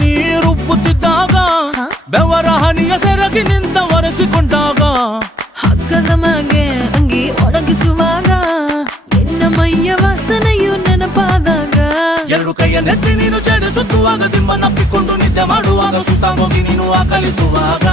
ನೀರುಬ್ಬುತ್ತಿದ್ದಾಗ ಬೆವರ ಹನಿಯ ಸೆರಗಿ ನಿಂತ ಒರೆಸಿಕೊಂಡಾಗ ಹಗ್ಗದ ಮಗೆ ಅಂಗಿ ಒಣಗಿಸುವಾಗ ನಿನ್ನ ಮೈಯ ವಾಸನೆಯು ನೆನಪಾದಾಗ ಎರಡು ಕೈಯ ನೆತ್ತಿ ನೀನು ಚಡಿಸುತ್ತುವಾಗ ದಿಮ್ಮನಪ್ಪಿಕೊಂಡು ನಿದ್ದೆ ಮಾಡುವಾಗ ಸುಸ್ತಾಗೋಗಿ ನೀನು ಆಕಲಿಸುವಾಗ